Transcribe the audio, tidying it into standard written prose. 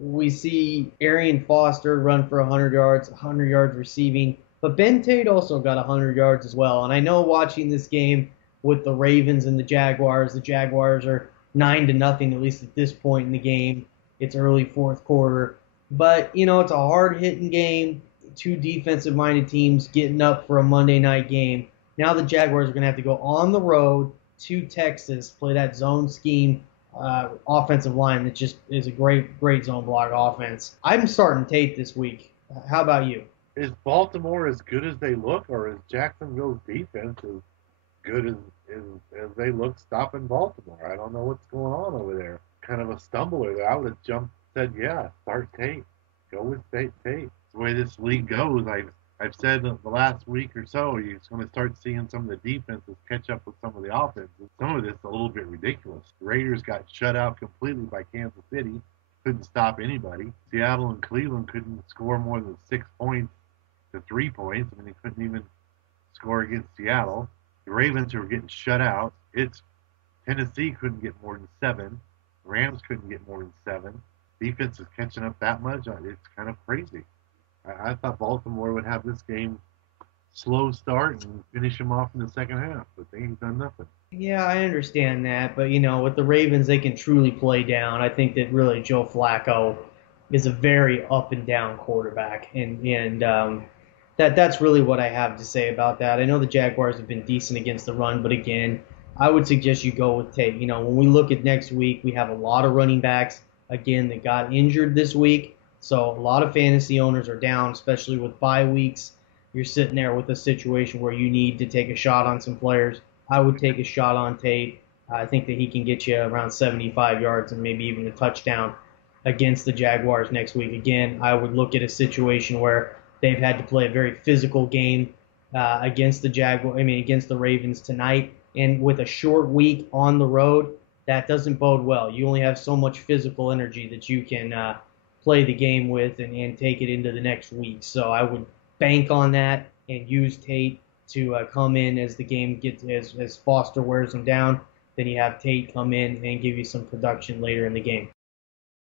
we see Arian Foster run for 100 yards, 100 yards receiving, but Ben Tate also got 100 yards as well. And I know watching this game with the Ravens and the Jaguars are 9-0 at least at this point in the game. It's early fourth quarter, but it's a hard hitting game. Two defensive minded teams getting up for a Monday night game. Now the Jaguars are going to have to go on the road to Texas, play that zone scheme offensive line that just is a great zone block offense. I'm starting Tate this week. How about you? Is Baltimore as good as they look, or is Jacksonville's defense as good as they look stopping Baltimore? I don't know what's going on over there. Kind of a stumbler there. I would have jumped, said, yeah, start Tate. Go with Tate. The way this league goes, I've said the last week or so, you're going to start seeing some of the defenses catch up with some of the offenses. Some of this is a little bit ridiculous. The Raiders got shut out completely by Kansas City. Couldn't stop anybody. Seattle and Cleveland couldn't score more than 6 points to 3 points. I mean, they couldn't even score against Seattle. The Ravens were getting shut out. It's Tennessee couldn't get more than 7. Rams couldn't get more than 7. Defense is catching up that much. It's kind of crazy. I thought Baltimore would have this game slow start and finish them off in the second half, but they ain't done nothing. Yeah, I understand that, but with the Ravens, they can truly play down. I think that really Joe Flacco is a very up and down quarterback, and that's really what I have to say about that. I know the Jaguars have been decent against the run, but again, I would suggest you go with Tate. When we look at next week, we have a lot of running backs again that got injured this week, so a lot of fantasy owners are down, especially with bye weeks. You're sitting there with a situation where you need to take a shot on some players. I would take a shot on Tate. I think that he can get you around 75 yards and maybe even a touchdown against the Jaguars next week. Again, I would look at a situation where they've had to play a very physical game against the against the Ravens tonight, and with a short week on the road, that doesn't bode well. You only have so much physical energy that you can play the game with and take it into the next week. So I would bank on that and use Tate to come in as the game gets as Foster wears him down. Then you have Tate come in and give you some production later in the game.